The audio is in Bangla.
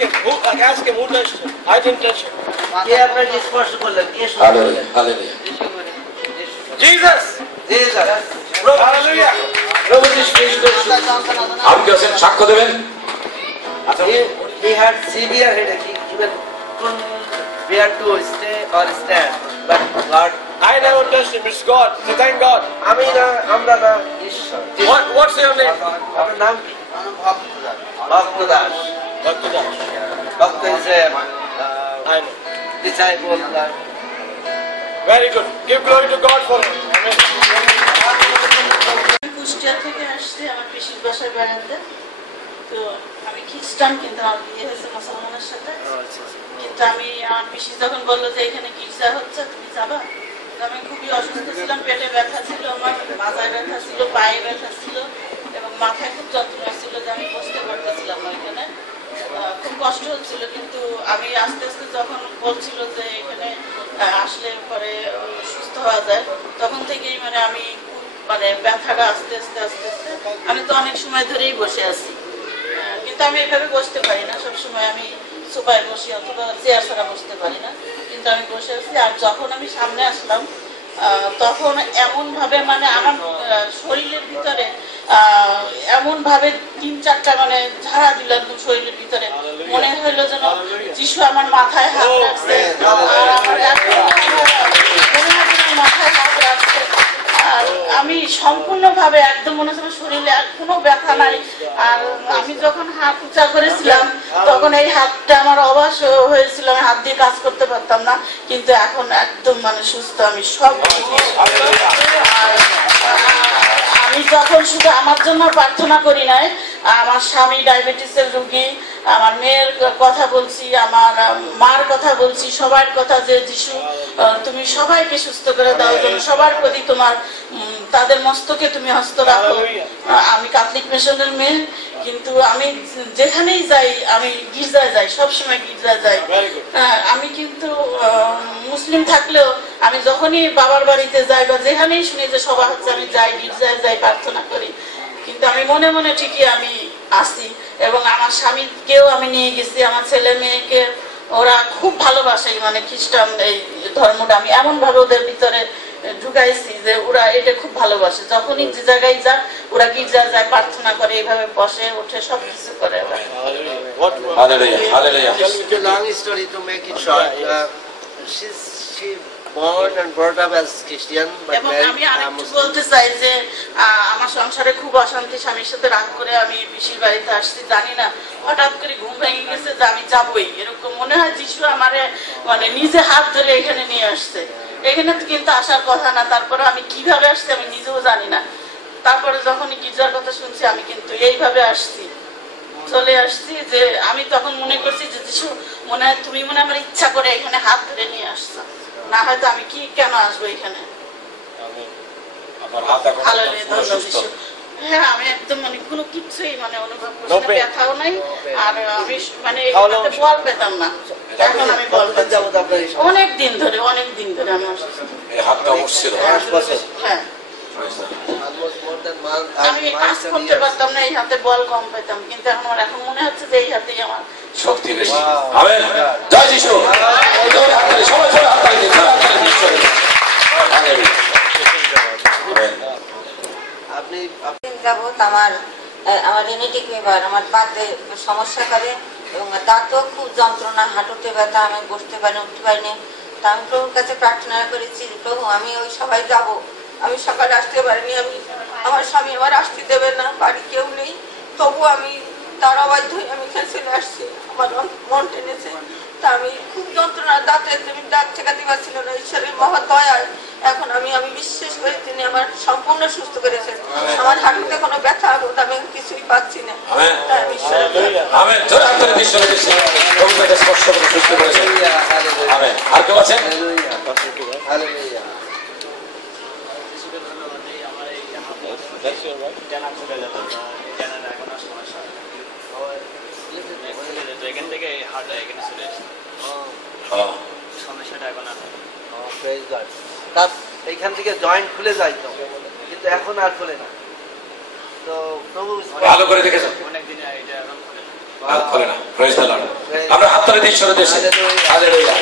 Ask him who touched him. I didn't touch him. Hallelujah. Jesus. Hallelujah. আর কি আছেন সাক্ষ্য দেবেন? He had severe headache. He even couldn't bear to stay or stand. But God, I never touched him. It's God. So thank God. What's your name? Our name Bhakta Das. Bhakta is a I know. disciple. Very good. Give glory to God for him. Amen. Kushtia থেকে আসছে আমার পিসির বাসায় বেড়াতে। তো আমি খ্রিস্টান, কিন্তু আমার বিয়ে হয়েছে মুসলমানের সাথে। কিন্তু আমার পিসি যখন বললো যে এখানে গির্জা হচ্ছে, তুমি যাবা? আমি খুবই অসুস্থ ছিলাম, পেটে ব্যথা ছিল, আমার মাথায় ব্যথা ছিল, পায়ে ব্যথা ছিল এবং মাথায় খুব যন্ত্রণা ছিল যে আমি বসতে পারতেছিলাম না। এখানে খুব কষ্ট হচ্ছিল, কিন্তু আমি আস্তে আস্তে যখন বলছিল যে এখানে আসলে পরে সুস্থ হওয়া যায়, তখন থেকেই আমি ব্যথাটা আস্তে আস্তে আমি তো অনেক সময় ধরেই বসে আছি, কিন্তু আমি এভাবে বসতে পারি না। সবসময় আমি সোফায় বসি অথবা চেয়ার ছাড়া বসতে পারি না, কিন্তু আমি বসে আছি। আর যখন আমি সামনে আসলাম তখন এমন ভাবে আমার শরীরের ভিতরে এমন ভাবে 3-4টা ঝাড়া দিল একদম শরীরের ভিতরে, মনে হইলো যেন যিশু আমার মাথায় হাত রাখছে আর আমার মাথায় হাত রাখছে। আর আমি সম্পূর্ণভাবে একদম মনে হচ্ছে শরীরে কোনো ব্যথা নাই। আর আমি যখন হাত উঁচা করেছিলাম তখন এই হাতটা আমার অবশ হয়েছিল, আমি হাত দিয়ে কাজ করতে পারতাম না, কিন্তু এখন একদম সুস্থ। আমি সব আমি যখন শুধু আমার জন্য প্রার্থনা করি নাই, আমার স্বামী ডায়াবেটিসের রোগী, আমার মেয়ের কথা বলছি, আমার মার কথা বলছি, সবার কথা যে যিশু তুমি সবাইকে সুস্থ করে দাও, সবার প্রতি তোমার তাদের মস্তকে তুমি হস্ত রাখো। আমি ক্যাথলিক মিশনের মেয়ে, কিন্তু আমি যেখানেই যাই, আমি গির্জায় যাই, সবসময় গির্জায় যাই। আমি কিন্তু মুসলিম থাকলেও আমি যখনই বাবার বাড়িতে যাই বা যেখানেই শুনি যে সভা হচ্ছে, আমি যাই, গির্জায় যাই, প্রার্থনা করি। কিন্তু আমি মনে মনে ঠিকই আমি আসি এবং আমার স্বামীকেও আমি নিয়ে গেছি, আমার ছেলে মেয়েকে ওরা খুব ভালোবাসে। খ্রিস্টান এই ধর্মটা আমি এমন ভাবে ওদের ভিতরে ঢুকাইছি যে ওরা এটা খুব ভালোবাসে। যখনই যে জায়গায় যাক ওরা গির্জা যায়, প্রার্থনা করে, এইভাবে বসে ওঠে, সবকিছু করে। Long story to make it short. She born and brought up as Christian, but আমি আরেকটু বলতে চাই যে আমার সংসারে খুব অশান্তি, স্বামীর সাথে রাগ করে আমি পিসির বাড়িতে আসছি। জানি না হঠাৎ করে ঘুম ভেঙে গেছে যে আমি যাবই, এরকম মনে হয় যিশু আমারে নিজে হাত ধরে এখানে নিয়ে আসছে। এখানে কিন্তু আসার কথা না, তারপরে আমি কিভাবে আসছি আমি নিজেও জানি না। তারপরে যখন গির্জার কথা শুনছি আমি কিন্তু এইভাবে আসছি, চলে আসছি যে আমি তখন মনে করছি যে যিশু মনে হয় তুমি আমার ইচ্ছা করে এখানে হাত ধরে নিয়ে আসছো, না হয়তো আমি কেন আসবো এখানে। হ্যাঁ, আমি একদম কোনো কিছুই অনুভব করছি না, ব্যথাও নাই। আর আমি বল পেতাম না, এখন আমি বল অনেক দিন ধরে আমি অসুস্থ। হ্যাঁ, আমি কাজ করতে পারতাম না, এই হাতে বল কম পেতাম, কিন্তু এখন মনে হচ্ছে যে এই হাতেই আমার শক্তি বেশি। আমেন, জয় যিশু। আমার জেনেটিক লিভার, আমার দাঁতে সমস্যা করে এবং দাঁতও খুব যন্ত্রণা, হাঁটুতে ব্যথা, আমি বসতে পারি, উঠতে পারিনি। তা আমি প্রভুর কাছে প্রার্থনা করেছি, প্রভু আমি ওই সবাই যাব, আমি সকালে আসতে পারিনি, আমার স্বামী আমার আসতে দেবে না, বাড়ি কেউ নেই, তবু আমি তার অবাধ্য হয়ে আমি এখানে চলে আসছি। আমার মন টেনেছে, তা আমি খুব যন্ত্রণা, দাঁত ঠেকাতে পারছিল না। ঈশ্বরের মহা দয়ায় এখন আমি বিশ্বাস করি তিনি আমার সম্পূর্ণ সুস্থ করেছেন। আমার হাঁটুতে কোনো ব্যথা আমি কিছুই পাচ্ছি না। আর কেউ আছেন? এখান থেকে হার্ট এখানে চলে আসছে, সমস্যাটা এখন আর তার এইখান থেকে জয়েন্ট খুলে যাইতো, কিন্তু এখন আর খুলে না। তো প্রভু ভালো করে দেখেছেন, অনেকদিন এটা এখন খুলে না। হাত খোলে না। Praise the Lord. আমরা হাত তুলে দিই ঈশ্বরের দেশে। Hallelujah. হালেলুয়া।